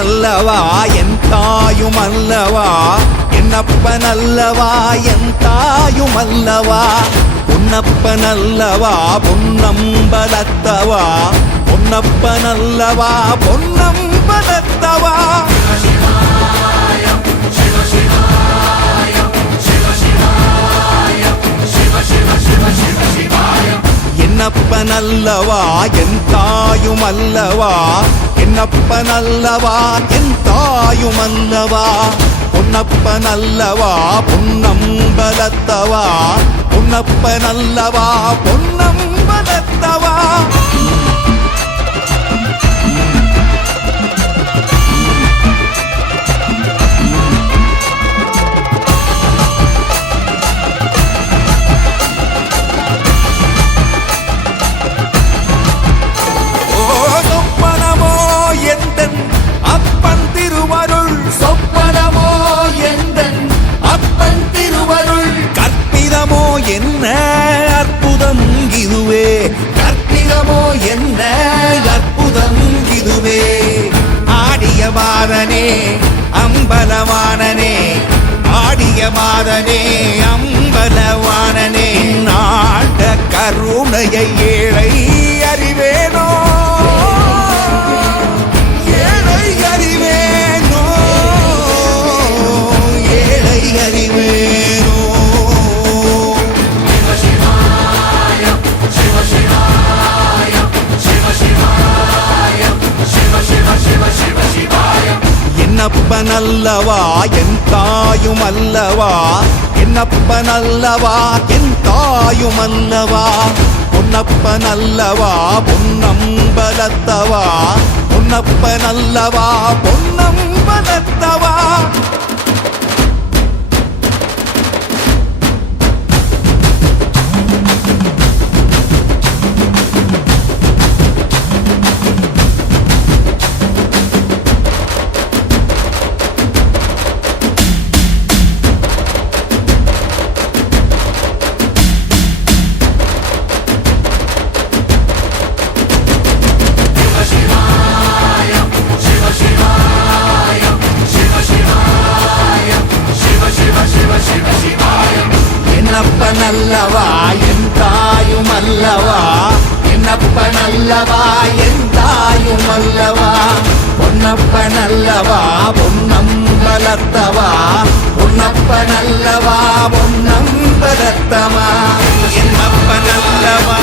என்னப்பனல்லவா என் தாயுமல்லவா, என்னப்பனல்லவா என் தாயுமல்லவா, பொன்னப்பனல்லவா பொன்னம்பலத்தவா, பொன்னப்பனல்லவா பொன்னம்பலத்தவா. என்னப்பனல்லவா என் தாயுமல்லவா, என்னப்பனல்லவா என் தாயுமல்லவா, பொன்னப்பனல்லவா பொன்னம்பலத்தவா, பொன்னப்பனல்லவா பொன்னம்பலத்தவா. என்ன அற்புதம் இதுவே, கற்பிதமோ என்ன அற்புதம் இதுவே. ஆடிய மாதனே அம்பலவானனே, ஆடிய மாதனே அம்பலவானனே, நாட கருணையை ஏழை அறிவேனோ, ஏழை அறிவேனோ, ஏழை அறிவேனோ. என்னப்பனல்லவா என் தாயுமல்லவா, என்னப்பனல்லவா என் தாயுமல்லவா, பொன்னப்பனல்லவா பொன்னம்பலத்தவா, பொன்னப்பனல்லவா பொன்னம்பலத்தவா. என்னப்பனல்லவா என் தாயுமல்லவா, என்னப்பனல்லவா என் தாயுமல்லவா, பொன்னப்பனல்லவா பொன்னம்பலத்தவா, பொன்னப்பனல்லவா பொன்னம்பலத்தவா. என்னப்பனல்லவா